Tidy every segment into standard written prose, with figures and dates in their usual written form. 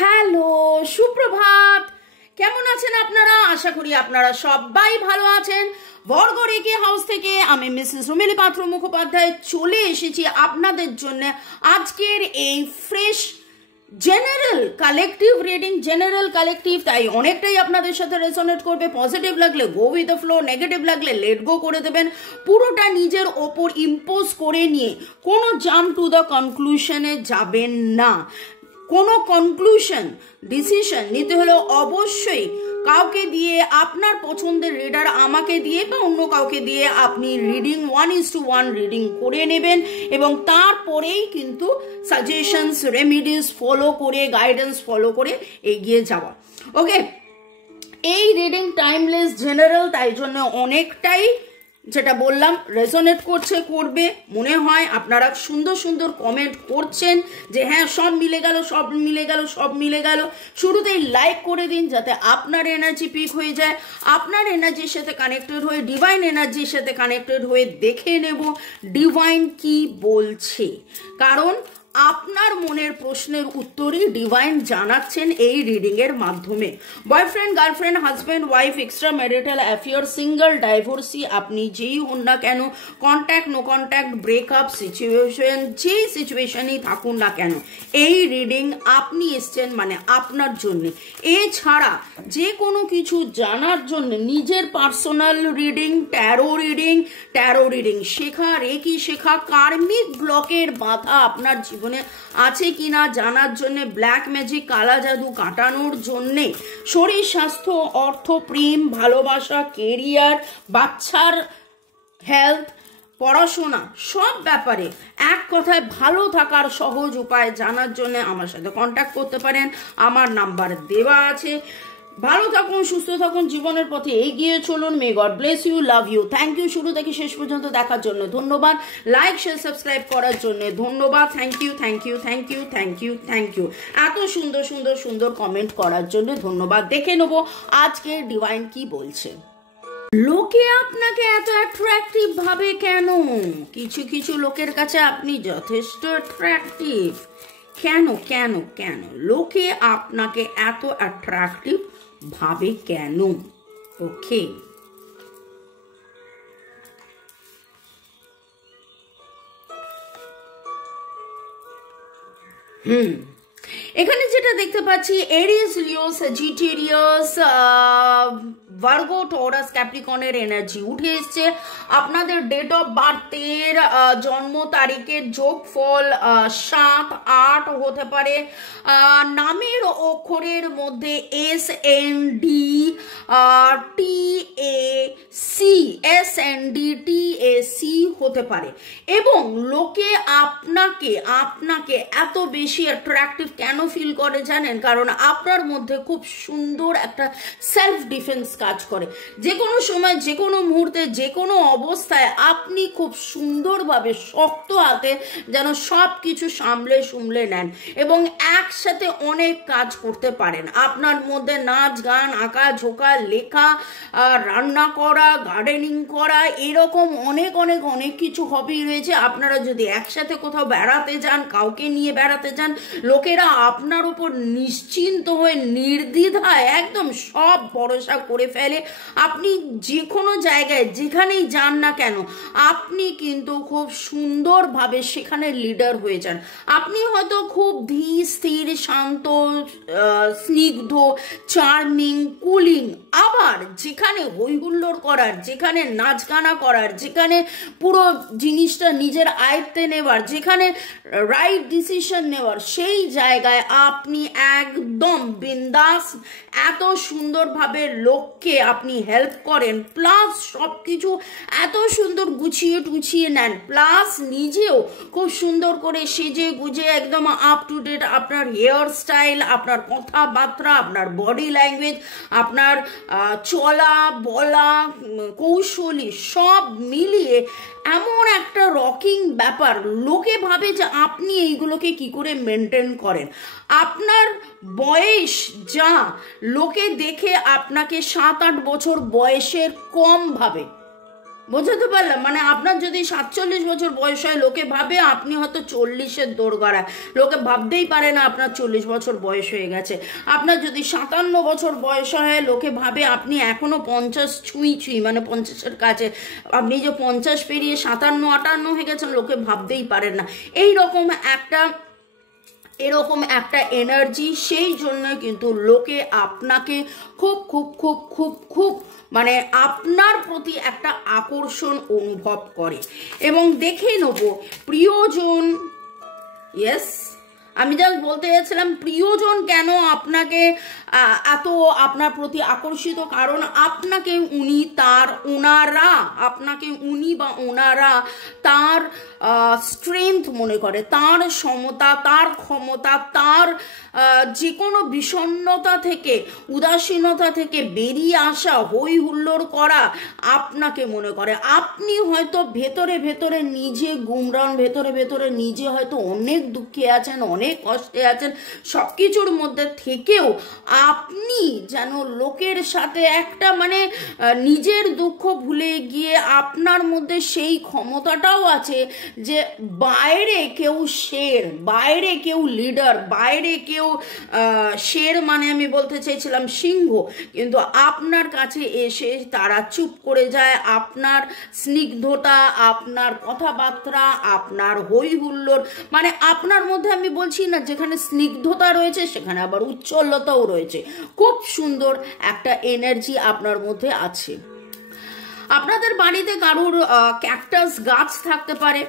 Hello, সুপ্রভাত। কেমন আছেন আপনারা? আশা করি আপনারা সবাই ভালো আছেন। বর্গ রেখে হাউস থেকে আমি মিসেস রুমেলি পাত্র মুখোপাধ্যায় চলে এসেছি আপনাদের জন্য আজকের এই fresh general collective reading. General collective তাই অনেকটাই আপনাদের সাথে রেজোনেট করবে। পজিটিভ লাগলে go with the flow, negative লাগলে লেট গো করে দেবেন। পুরোটা নিজের ওপর ইম্পোজ করে নিয়ে কোনো জাম্প টু দ্য কনক্লুশনে যাবেন না। কোনো কনক্লুশন ডিসিশন নিতে হলে অবশ্যই কাউকে দিয়ে, আপনার পছন্দের রিডার আমাকে দিয়ে বা অন্য কাউকে দিয়ে আপনি রিডিং 1:1 রিডিং করে নেবেন এবং তারপরেই কিন্তু সাজেশনস, রেমিডিস ফলো করে, গাইডেন্স ফলো করে এগিয়ে যাওয়া। ওকে, এই রিডিং টাইমলেস জেনারেল, তাই জন্য অনেকটাই যেটা বললাম রেজোনেট করবে। মনে হয় আপনারা সুন্দর সুন্দর কমেন্ট করছেন যে হ্যাঁ সব মিলে গেল, সব মিলে গেল, সব মিলে গেল। শুরুতেই লাইক করে দিন যাতে আপনার এনার্জি পিক হয়ে যায়। আপনার এনার্জির সাথে কানেক্টেড হয়ে, ডিভাইন এনার্জির সাথে কানেক্টেড হয়ে দেখে নেব ডিভাইন কি বলছে, কারণ আপনার মনের প্রশ্নের উত্তরই ডিভাইন জানাচ্ছেন এই রিডিং এর মাধ্যমে। Boyfriend, girlfriend, husband, wife, extra marital affair, single, divorcee, আপনি যেই হন না কেন, contact, no contact, breakup situation, যেই সিচুয়েশনেই থাকুন না কেন, এই রিডিং আপনি এসছেন মানে আপনার জন্য। এছাড়া যে কোনো কিছু জানার জন্য নিজের পার্সোনাল রিডিং, ট্যারো রিডিং শেখা, রেকি শেখা, কার্মিক ব্লকের বাধা আপনার জীবনে আছে কিনা জানার জন্য, ব্ল্যাক ম্যাজিক, কালা জাদু কাটানোর জন্য, শরীর স্বাস্থ্য, অর্থ, প্রেম, ভালোবাসা, কেরিয়ার, বাচ্চার হেলথ, পড়াশোনা, সব ব্যাপারে এক কথায় ভালো থাকার সহজ উপায় জানার জন্য আমার সাথে কন্ট্যাক্ট করতে পারেন। আমার নাম্বার দেওয়া আছে। ভালো থাকুন, সুস্থ থাকুন, জীবনের পথে এগিয়ে চলুন। May God bless you, love you, thank you. শুরু থেকে শেষ পর্যন্ত দেখার জন্য ধন্যবাদ। লাইক, শেয়ার, সাবস্ক্রাইব করার জন্য ধন্যবাদ। Thank you, thank you, thank you, thank you, thank you. এত সুন্দর সুন্দর সুন্দর কমেন্ট করার জন্য ধন্যবাদ। দেখে নেব আজকে ডিভাইন কি বলছে। লোকে আপনাকে এত অ্যাট্রাকটিভ ভাবে কেন? কিছু কিছু লোকের কাছে আপনি যথেষ্ট অ্যাট্রাকটিভ। কেন কেন কেন লোকে আপনাকে এত অ্যাট্রাকটিভ ভাবে কেন? ওকে, এখানে যেটা দেখতে পাচ্ছি, এরিস, লিও, স্যাজিটেরিয়াস, ভার্গো, টরাস, ক্যাপ্রিকনের এনার্জি উঠে এসছে। আপনাদের ডেট অফ বার্থের জন্ম তারিখের যোগফল 7, 8 হতে পারে। নামের অক্ষরের মধ্যে SNDTAC হতে পারে। এবং লোকে আপনাকে এত বেশি অ্যাট্রাকটিভ কেন ফিল করে জানেন? কারণ আপনার মধ্যে খুব সুন্দর একটা সেলফ ডিফেন্স কাজ করে। যে কোনো সময়, যে কোনো মুহূর্তে, যে কোনো অবস্থায় আপনি খুব সুন্দরভাবে শক্ত হাতে যেন সব কিছু সামলে নেন এবং একসাথে অনেক কাজ করতে পারেন। আপনার মধ্যে নাচ, গান, আঁকা, ঝোঁকা, লেখা, রান্না করা, গার্ডেনিং করা, এরকম অনেক অনেক অনেক কিছু হবি রয়েছে। আপনারা যদি একসাথে কোথাও বেড়াতে যান, কাউকে নিয়ে বেড়াতে যান, লোকেরা আপনার উপর নিশ্চিন্ত হয়ে নির্দ্বিধায় একদম সব ভরসা করে ফেলে। আপনি যে কোনো জায়গায় যেখানেই যান না কেন, আপনি কিন্তু খুব সুন্দরভাবে সেখানে লিডার হয়ে যান। আপনি হয়তো খুব ধীর স্থির, শান্ত, স্নিগ্ধ, চার্মিং, কুলিং। আবার যেখানে হইহুল্লোড় করার, যেখানে নাচ গানা করার, যেখানে পুরো জিনিসটা নিজের আয়ত্তে নেওয়ার, যেখানে রাইট ডিসিশন নেওয়ার, সেই জায়গায় আপনি একদম বিন্দাস, এত সুন্দরভাবে লোককে আপনি হেল্প করেন, প্লাস সব কিছু এত সুন্দর গুছিয়ে টুছিয়ে নেন, প্লাস নিজেও খুব সুন্দর করে সেজে গুজে একদম আপ টু ডেট আপনার হেয়ার স্টাইল, আপনার কথাবার্তা, আপনার বডি ল্যাঙ্গুয়েজ, আপনার চলা বলা কৌশলী সব মিলিয়ে এমন একটা রকিং ব্যাপার। লোকে ভাবে যে আপনি এইগুলোকে কি করে মেনটেন করেন। আপনার বয়স যা, লোকে দেখে আপনাকে 7-8 বছর বয়সের কম ভাবে। বোঝাতে পারলাম? মানে আপনার যদি 47 বছর বয়স হয়, লোকে ভাবে আপনি হয়তো 40-এর দোরগোড়ায়, লোকে ভাবতেই পারে না আপনার 40 বছর বয়স হয়ে গেছে। আপনার যদি 57 বছর বয়স হয়, লোকে ভাবে আপনি এখনো 50 ছুঁই মানে 50-এর কাছে। আপনি যে 50 পেরিয়ে 57-58 হয়ে গেছেন, লোকে ভাবতেই পারেন না। এরকম একটা এনার্জি, সেই জন্য কিন্তু লোকে আপনাকে খুব খুব খুব খুব খুব মানে আপনার প্রতি একটা আকর্ষণ অনুভব করে। এবং দেখে নেব প্রিয়জন, ইয়েস, আমি জাস্ট বলতে চাইছিলাম প্রিয়জন কেন আপনাকে এত আপনার প্রতি আকর্ষিত, কারণ আপনাকে ওনারা তার স্ট্রেংথ মনে করে, তার সমতা, তার ক্ষমতা, তার যে কোনো বিষণ্ণতা থেকে, উদাসীনতা থেকে বেরিয়ে আসা, হই হুল্লোড় করা আপনাকে মনে করে। আপনি হয়তো ভেতরে ভেতরে নিজে গুমরান, ভেতরে ভেতরে নিজে হয়তো অনেক দুঃখে আছেন, অনেক কষ্টে আছেন, সব কিছুর মধ্যে থেকেও আপনি যেন লোকের সাথে একটা মানে নিজের দুঃখ ভুলে গিয়ে আপনার মধ্যে সেই ক্ষমতাটাও আছে যে বাইরে কেউ শের, বাইরে কেউ লিডার, বাইরে কেউ শের মানে আমি বলতে চাইছিলাম সিংহ, কিন্তু আপনার কাছে এসে তারা চুপ করে যায়। আপনার স্নিগ্ধতা, আপনার কথাবার্তা, আপনার হই হুল্লোড়, মানে আপনার মধ্যে আমি বলছি না যেখানে স্নিগ্ধতা রয়েছে সেখানে আবার উচ্ছলতাও রয়েছে। খুব সুন্দর একটা এনার্জি আপনার মধ্যে আছে। আপনাদের বাড়িতে কারুর ক্যাকটাস গাছ থাকতে পারে,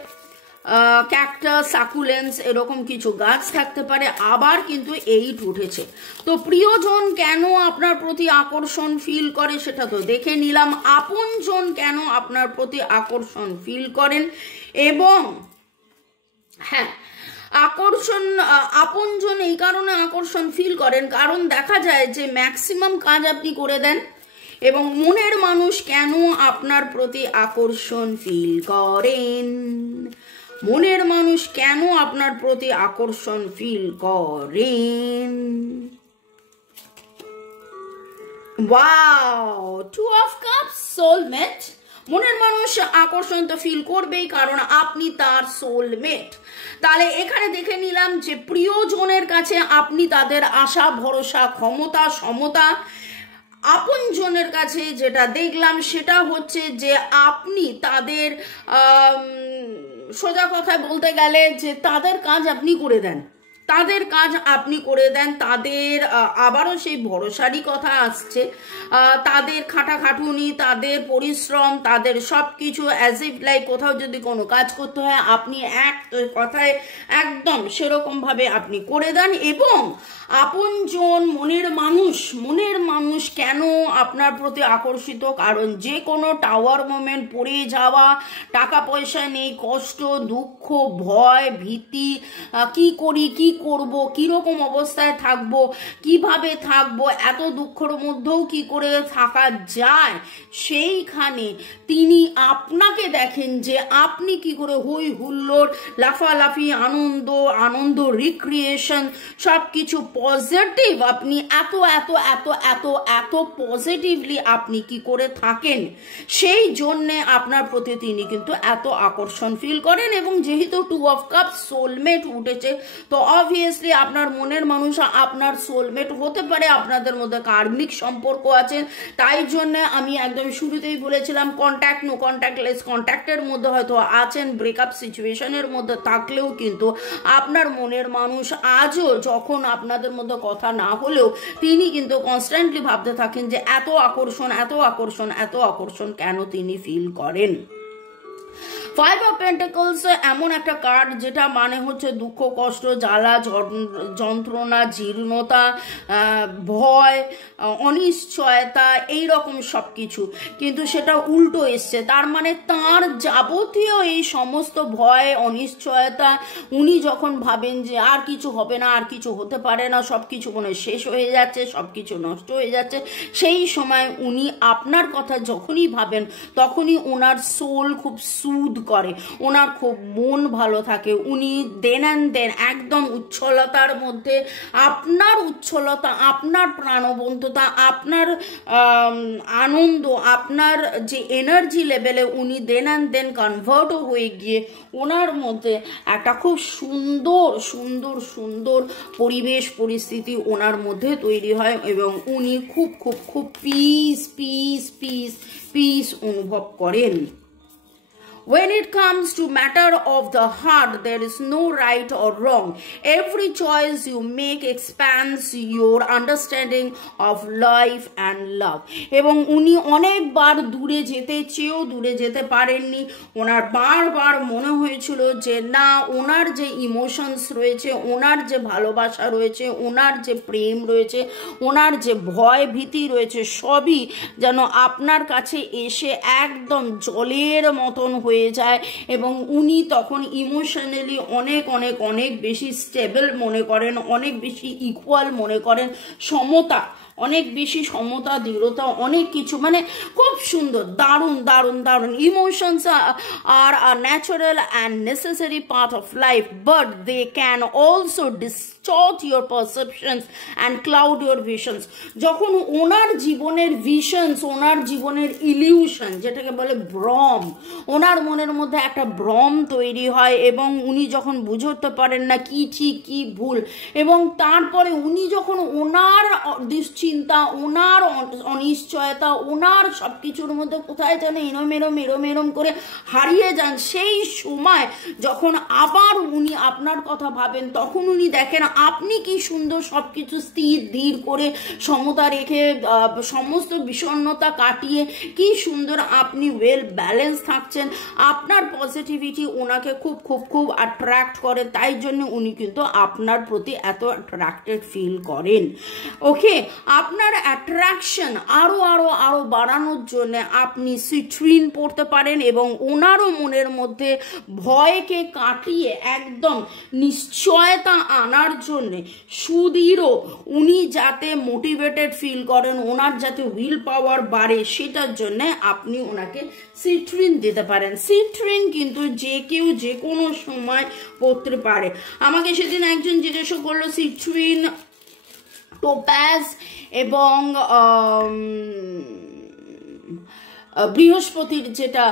ক্যাকটাস, সাকুলেন্স এরকম কিছু গাছ থাকতে পারে। আবার কিন্তু 8 উঠেছে। তো প্রিয়জন কেন আপনার প্রতি আকর্ষণ ফিল করে সেটা তো দেখে নিলাম। আপনজন কেন আপনার প্রতি আকর্ষণ ফিল করেন, এবং হ্যাঁ আপনজন এই কারণে আকর্ষণ ফিল করেন কারণ দেখা যায় যে ম্যাক্সিমাম কাজ আপনি করে দেন। এবং মনের মানুষ কেন আপনার প্রতি আকর্ষণ ফিল করেন, মনের মানুষ কেন আপনার প্রতি আকর্ষণ ফিল করেন। Wow, 2 of cups, soulmate. মনের মানুষ আকর্ষণ তো ফিল করবেই কারণ আপনি তার সোলমেট। তাহলে এখানে দেখে নিলাম যে প্রিয়জনের কাছে আপনি তাদের আশা, ভরসা, ক্ষমতা, সমতা। আপনজনের কাছে যেটা দেখলাম সেটা হচ্ছে যে আপনি তাদের সোজা কথায় বলতে গেলে যে তাদের কাজ আপনি করে দেন, তাদের কাজ আপনি করে দেন। তাদের আবারও সেই ভরসারই কথা আসছে, তাদের খাটাখাটুনি, তাদের পরিশ্রম, তাদের সব কিছু অ্যাজ ইফ লাইক কোথাও যদি কোনো কাজ করতে হয় আপনি এক কথায় একদম সেরকমভাবে আপনি করে দেন। এবং আপনজন, মনের মানুষ কেন আপনার প্রতি আকর্ষিত, কারণ যে কোনো টাওয়ার মোমেন্ট, পড়ে যাওয়া, টাকা পয়সা নেই, কষ্ট, দুঃখ, ভয়, ভীতি, কি করি, কি করব, কিরকম অবস্থায় থাকব, কিভাবে থাকব, এত দুঃখের মধ্যেও কি করে থাকা যায়, সেইখানে তিনি আপনাকে দেখেন যে আপনি কি করে হই হুল্লোড়, লাফালাফি, আনন্দ রিক্রিয়েশন সব কিছু পজিটিভ, আপনি এত এত এত এত এত পজিটিভলি আপনি কি করে থাকেন, সেই জন্যে আপনার প্রতি তিনি কিন্তু এত আকর্ষণ ফিল করেন। এবং যেহেতু 2 অফ কাপ সোলমেট উঠেছে, তো অবভিয়াসলি আপনার মনের মানুষ আপনার সোলমেট হতে পারে, আপনাদের মধ্যে কার্মিক সম্পর্ক আছে। তাই জন্যে আমি একদম শুরুতেই বলেছিলাম কন্ট্যাক্ট, নো কন্ট্যাক্ট, লেস কন্ট্যাক্টের মধ্যে হয়তো আছেন, ব্রেকআপ সিচুয়েশনের মধ্যে থাকলেও কিন্তু আপনার মনের মানুষ আজও যখন আপনাদের মধ্যে কথা না হলেও তিনি কিন্তু কনস্ট্যান্টলি ভাবতে থাকেন যে এত আকর্ষণ, এত আকর্ষণ, এত আকর্ষণ কেন তিনি ফিল করেন। 5 অফ পেন্টাকলস এমন একটা কার্ড যেটা মানে হচ্ছে দুঃখ, কষ্ট, জ্বালা, যন্ত্রণা, জীর্ণতা, ভয়, অনিশ্চয়তা, এইরকম সব কিছু, কিন্তু সেটা উল্টো এসছে। তার মানে তার যাবতীয় এই সমস্ত ভয়, অনিশ্চয়তা, উনি যখন ভাবেন যে আর কিছু হবে না, আর কিছু হতে পারে না, সব কিছু মনে শেষ হয়ে যাচ্ছে, সব কিছু নষ্ট হয়ে যাচ্ছে, সেই সময় উনি আপনার কথা যখনই ভাবেন তখনই ওনার সোল খুব সুদ করে, ওনার খুব মন ভালো থাকে, উনি দেন অ্যান্ড দেন একদম উচ্ছলতার মধ্যে। আপনার উচ্ছলতা, আপনার প্রাণবন্ততা, আপনার আনন্দ, আপনার যে এনার্জি লেভেলে উনি দেন অ্যান্ড দেন কনভার্টও হয়ে গিয়ে ওনার মধ্যে একটা খুব সুন্দর সুন্দর সুন্দর পরিবেশ পরিস্থিতি ওনার মধ্যে তৈরি হয় এবং উনি খুব খুব খুব পিস পিস পিস পিস অনুভব করেন। When it comes to matter of the heart, there is no right or wrong. Every choice you make expands your understanding of life and love. এবং উনি অনেকবার দূরে যেতে চেয়েও দূরে যেতে পারেননি। ওনার বারবার মনে হয়েছিল যে না, ওনার যে ইমোশনস রয়েছে, ওনার যে ভালোবাসা রয়েছে, ওনার যে প্রেম রয়েছে, ওনার যে ভয় ভীতি রয়েছে, সবই যেন আপনার কাছে এসে একদম জলের মতন হয়ে যায় এবং উনি তখন ইমোশনালি অনেক অনেক অনেক বেশি স্টেবল মনে করেন, অনেক বেশি ইকুয়াল মনে করেন, সমতা, অনেক বেশি সমতা, দৃঢ়তা, অনেক কিছু, মানে খুব সুন্দর, দারুণ দারুণ দারুণ। ইমোশনস আর a natural and necessary part of life, but they can also distort your perceptions and cloud your visions. যখন ওনার জীবনের ভিশনস, ওনার জীবনের ইলিউশন, যেটাকে বলে ভ্রম, ওনার মনের মধ্যে একটা ভ্রম তৈরি হয় এবং উনি যখন বুঝতে পারেন না কি ঠিক কি ভুল, এবং তারপরে উনি যখন ওনার দুশ্চিন্তা, ওনার অনিশ্চয়তা, ওনার সব কিছুর মধ্যে কোথায় যেন এরম করে হারিয়ে যান, সেই সময় যখন আবার উনি আপনার কথা ভাবেন, তখন উনি দেখেন আপনি কি সুন্দর সব কিছু স্থির ধীর করে সমতা রেখে সমস্ত বিষণ্ণতা কাটিয়ে কি সুন্দর আপনি ওয়েল ব্যালেন্স থাকছেন। আপনার পজিটিভিটি ওনাকে খুব খুব খুব অ্যাট্রাক্ট করে, তাই জন্য উনি কিন্তু আপনার প্রতি এত অ্যাট্রাক্টেড ফিল করেন। ওকে, আপনার অ্যাট্রাকশন আরো আরো আরো বাড়ানোর জন্য আপনি সিট্রিন পড়তে পারেন এবং ওনারও মনের মধ্যে ভয়কে কাটিয়ে একদম নিশ্চয়তা আনার জন্য সুদৃঢ়, উনি যাতে মোটিভেটেড ফিল করেন, ওনার যাতে উইল পাওয়ার বাড়ে, সেটার জন্য আপনি ওনাকে সিট্রিন দিতে পারেন। সিট্রিন কিন্তু যে কেউ যে কোনো সময় পড়তে পারে। আমাকে সেদিন একজন জিজ্ঞাসা করলো সিট্রিন, টোপ্যাজ এবং বৃহস্পতির যেটা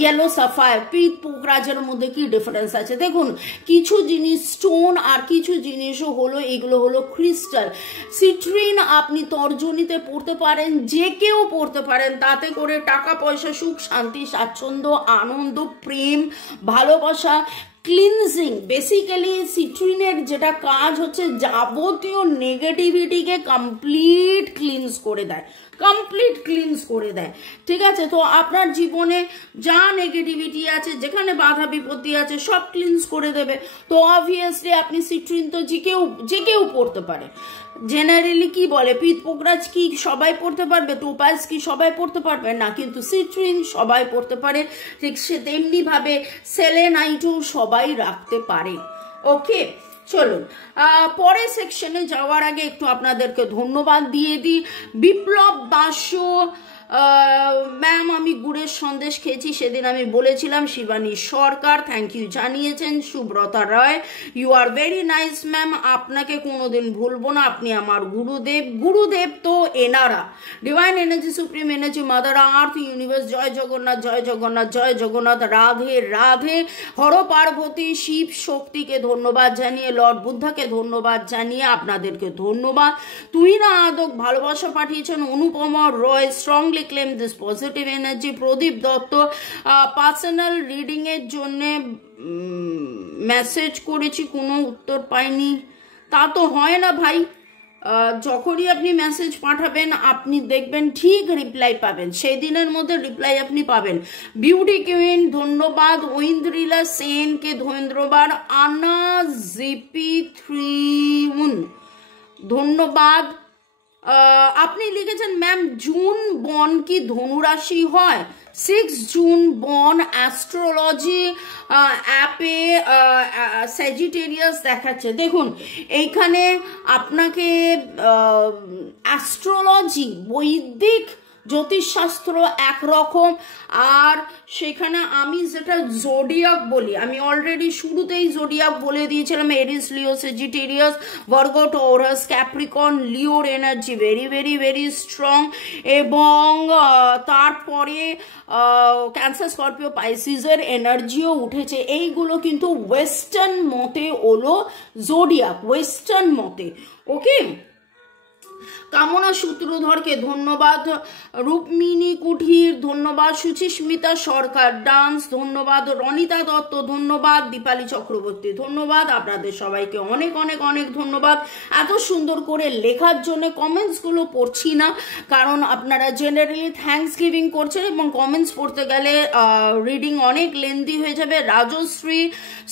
ইয়েলো সাফায়ার, পিত পোকরাজের মধ্যে কি ডিফারেন্স আছে। দেখুন, কিছু জিনিস স্টোন আর কিছু জিনিসও হলো, এগুলো হলো ক্রিস্টাল। সিট্রিন আপনি তর্জনীতে পড়তে পারেন, যে কেউ পড়তে পারেন, তাতে করে টাকা পয়সা, সুখ শান্তি, স্বাচ্ছন্দ্য, আনন্দ, প্রেম, ভালোবাসা, ক্লিনজিং। বেসিক্যালি সিট্রিনের যেটা কাজ হচ্ছে যাবতীয় নেগেটিভিটিকে কমপ্লিট ক্লিনজ করে দেয়, কমপ্লিট ক্লিনজ করে দেয়। ঠিক আছে, তো আপনার জীবনে যা নেগেটিভিটি আছে, যেখানে বাধা বিপত্তি আছে, সব ক্লিনজ করে দেবে। তো অবভিয়াসলি আপনি সিট্রিন তো যে কেউ পড়তে পারে। জেনারেলি কি বলে, পিত পোকরাজ কি সবাই পড়তে পারবে, টোপাজ কি সবাই পড়তে পারবে না, কিন্তু সিট্রিন সবাই পড়তে পারে। ঠিক সে তেমনি ভাবে সেলেনাইটও সবাই রাখতে পারে। ওকে, চলুন পরের সেকশনে যাওয়ার আগে একটু আপনাদেরকে ধন্যবাদ দিয়ে দিই। বিপ্লব বাসু ম্যাম, আমি গুড়ের সন্দেশ খেয়েছি, সেদিন আমি বলেছিলাম। শিবানী সরকার থ্যাংক ইউ জানিয়েছেন। Subrata Roy, you are very nice ma'am, আপনাকে কোনোদিন ভুলবো না, আপনি আমার গুরুদেব। গুরুদেব তো এনারা, divine energy, supreme energy, mother earth, universe, জয় জগন্নাথ, জয় জগন্নাথ, জয় জগন্নাথ, রাধে রাধে। হর পার্বতী, শিব শক্তিকে ধন্যবাদ জানিয়ে, লর্ড বুদ্ধাকে ধন্যবাদ জানিয়ে আপনাদেরকে ধন্যবাদ। তুই না আদক ভালোবাসা পাঠিয়েছেন। Anupama Roy, strongly claim this positive energy. Pradip Dutta, personal reading এর জন্য মেসেজ করেছি, কোনো উত্তর পাইনি। তা তো হয় না ভাই, যখনই আপনি মেসেজ পাঠাবেন আপনি দেখবেন ঠিক রিপ্লাই পাবেন, সেই দিনের মধ্যে রিপ্লাই আপনি পাবেন। বিউটি কুইন ধন্যবাদ। ঐন্দ্রিলা সেনকে ধন্যবাদ। আনা জিপি 3 ধন্যবাদ। আপনি লিখেছেন ম্যাম, জুন বন কি ধনুরাশি হয়? 6 জুন বন অ্যাস্ট্রোলজি অ্যাপে স্যাজিটেরিয়াস দেখাচ্ছে। দেখুন, এইখানে আপনাকে অ্যাস্ট্রোলজি, বৈদিক জ্যোতিষশাস্ত্র একরকম, আর সেখানে আমি যেটা জোডিয়াক বলি, আমি অলরেডি শুরুতেই জোডিয়াক বলে দিয়েছিলাম, এরিস, লিও, সেজিটেরিয়াস, ভার্গো, টরাস, ক্যাপ্রিকন, লিওর energy very very very strong, এবং তারপরে ক্যান্সার, স্করপিও, পাইসিসের এনার্জিও উঠেছে। এইগুলো কিন্তু ওয়েস্টার্ন মতে হলো জোডিয়াক, ওয়েস্টার্ন মতে। ওকে, কামনা সূত্রধরকে ধন্যবাদ, রূপমিনী কুঠির ধন্যবাদ, সুচিস্মিতা সরকার ডান্স ধন্যবাদ, রনিতা দত্ত ধন্যবাদ, দীপালি চক্রবর্তী ধন্যবাদ। আপনাদের সবাইকে অনেক অনেক অনেক ধন্যবাদ এত সুন্দর করে লেখার জন্য। কমেন্টসগুলো পড়ছি না কারণ আপনারা জেনারেলি থ্যাঙ্কস গিভিং করছেন এবং কমেন্টস পড়তে গেলে রিডিং অনেক লেন্দি হয়ে যাবে। রাজশ্রী,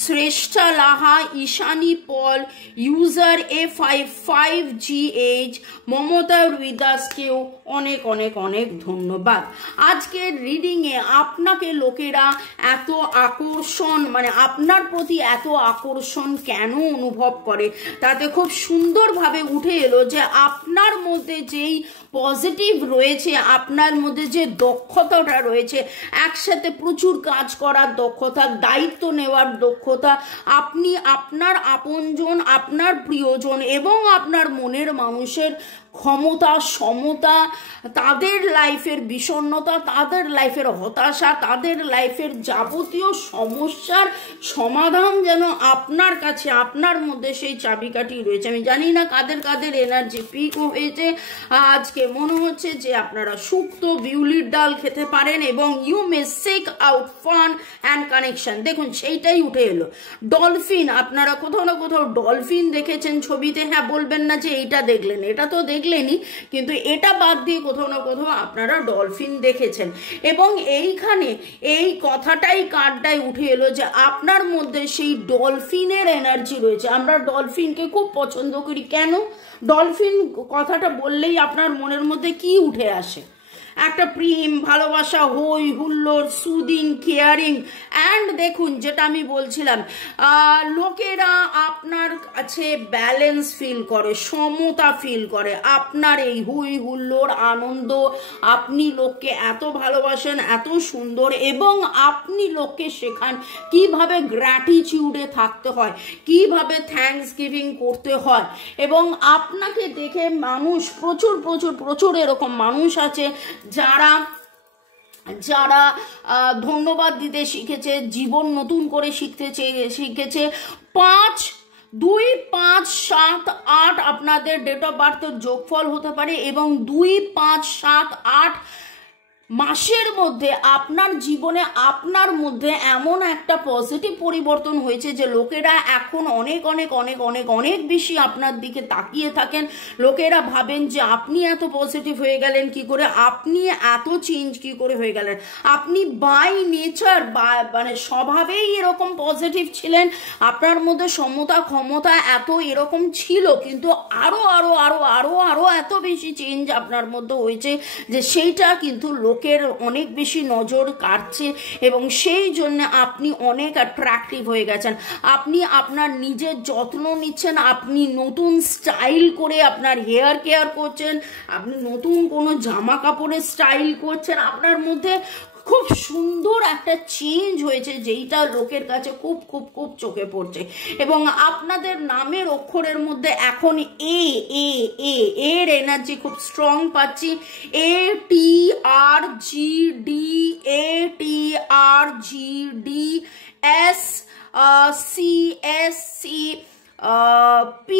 শ্রেষ্ঠা লাহা, ঈশানী পল, ইউজার A55GH, মমতা রুইদাসকেও অনেক অনেক অনেক ধন্যবাদ। আজকের রিডিংয়ে আপনাকে লোকেরা এত আকর্ষণ, মানে আপনার প্রতি এত আকর্ষণ কেন অনুভব করে, তাতে খুব সুন্দরভাবে উঠে এলো যে আপনার মধ্যে যেই পজিটিভ রয়েছে, আপনার মধ্যে যে দক্ষতাটা রয়েছে, একসাথে প্রচুর কাজ করার দক্ষতা, দায়িত্ব নেওয়ার দক্ষতা, আপনি আপনার আপনজন, আপনার প্রিয়জন এবং আপনার মনের মানুষের ক্ষমতা, সমতা, তাদের লাইফের বিষণ্ণতা, তাদের লাইফের হতাশা, তাদের লাইফের যাবতীয় সমস্যার সমাধান যেন আপনার কাছে, আপনার মধ্যে সেই চাবিকাঠি রয়েছে। আমি জানি না কাদের কাদের এনার্জি পিক হয়েছে। আজকে মনে হচ্ছে যে আপনারা শুক্তো বিউলির ডাল খেতে পারেন এবং you may seek out fun and connection. দেখুন সেইটাই উঠে এলো। ডলফিন, আপনারা কোথাও না কোথাও ডলফিন দেখেছেন ছবিতে, হ্যাঁ বলবেন না যে এইটা দেখলেন, এটা তো দেখলেনই, কিন্তু এটা বাদ দিয়ে কোথাও না কোথাও আপনারা ডলফিন দেখেছেন। এবং এইখানে এই কথাটাই কার্ডটাই উঠে এলো যে আপনার মধ্যে সেই ডলফিনের এনার্জি রয়েছে। আমরা ডলফিনকে খুব পছন্দ করি। কেন? ডলফিন কথাটা বললেই আপনার মনের মধ্যে কি উঠে আসে? একটা প্রেম, ভালোবাসা, হই হুল্লোড়, সুদিং, কেয়ারিং। অ্যান্ড দেখুন যেটা আমি বলছিলাম, লোকেরা আপনার কাছে ব্যালেন্স ফিল করে, সমতা ফিল করে আপনার এই হই হুল্লোড়, আনন্দ। আপনি লোককে এত ভালোবাসেন, এত সুন্দর, এবং আপনি লোককে শেখান কিভাবে গ্র্যাটিটিউডে থাকতে হয়, কিভাবে থ্যাঙ্কস গিভিং করতে হয়। এবং আপনাকে দেখে মানুষ, প্রচুর প্রচুর প্রচুর এরকম মানুষ আছে যারা যারা ধন্যবাদ দিতে শিখেছে, জীবন নতুন করে শিখেছে। 5, 2, 5, 7, 8 আপনাদের ডেট অফ বার্থের যোগফল হতে পারে এবং 2, 5, 7, 8 মাসের মধ্যে আপনার জীবনে, আপনার মধ্যে এমন একটা পজিটিভ পরিবর্তন হয়েছে যে লোকেরা এখন অনেক অনেক অনেক অনেক অনেক বেশি আপনার দিকে তাকিয়ে থাকেন। লোকেরা ভাবেন যে আপনি এত পজিটিভ হয়ে গেলেন কি করে, আপনি এত চেঞ্জ কি করে হয়ে গেলেন। আপনি বাই নেচার, মানে স্বভাবেই এরকম পজিটিভ ছিলেন, আপনার মধ্যে সমতা, ক্ষমতা এত এরকম ছিল, কিন্তু আরো আরো আরো আরো আরো এত বেশি চেঞ্জ আপনার মধ্যে হয়েছে যে সেইটা কিন্তু লোকের অনেক বেশি নজর কাটছে এবং সেই জন্য আপনি অনেক অ্যাট্রাকটিভ হয়ে গেছেন। আপনি আপনার নিজের যত্ন নিচ্ছেন, আপনি নতুন স্টাইল করে আপনার হেয়ার কেয়ার করছেন, আপনি নতুন কোনো জামা কাপড়ের স্টাইল করছেন, আপনার মধ্যে খুব সুন্দর একটা চেঞ্জ হয়েছে যেইটা লোকের কাছে খুব খুব খুব চোখে পড়ছে। এবং আপনাদের নামের অক্ষরের মধ্যে এখন এর এনার্জি খুব স্ট্রং পাচ্ছি। ATRGD, ATRGD, SCSC, P।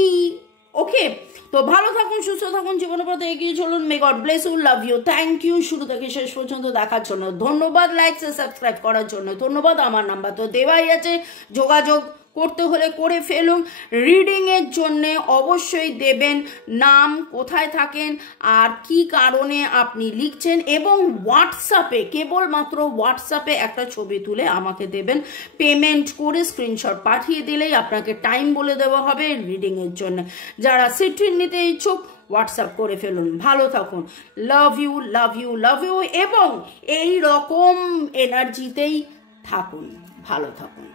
ওকে, তো ভালো থাকুন, সুস্থ থাকুন, জীবনের পথে এগিয়ে চলুন। May God bless you, love you, thank you শুরু থেকে শেষ পর্যন্ত দেখার জন্য। ধন্যবাদ লাইক সাবস্ক্রাইব করার জন্য। ধন্যবাদ। আমার নাম্বার তো দেওয়াই আছে, যোগাযোগ করতে হলে করে ফেলুন। রিডিংয়ের জন্যে অবশ্যই দেবেন নাম, কোথায় থাকেন আর কি কারণে আপনি লিখছেন, এবং হোয়াটসঅ্যাপে, কেবলমাত্র হোয়াটসঅ্যাপে একটা ছবি তুলে আমাকে দেবেন। পেমেন্ট করে স্ক্রিনশট পাঠিয়ে দিলেই আপনাকে টাইম বলে দেওয়া হবে রিডিংয়ের জন্য। যারা সিট নিতে ইচ্ছুক হোয়াটসঅ্যাপ করে ফেলুন। ভালো থাকুন, love you, love you, love you, এবং এই রকম এনার্জিতেই থাকুন। ভালো থাকুন।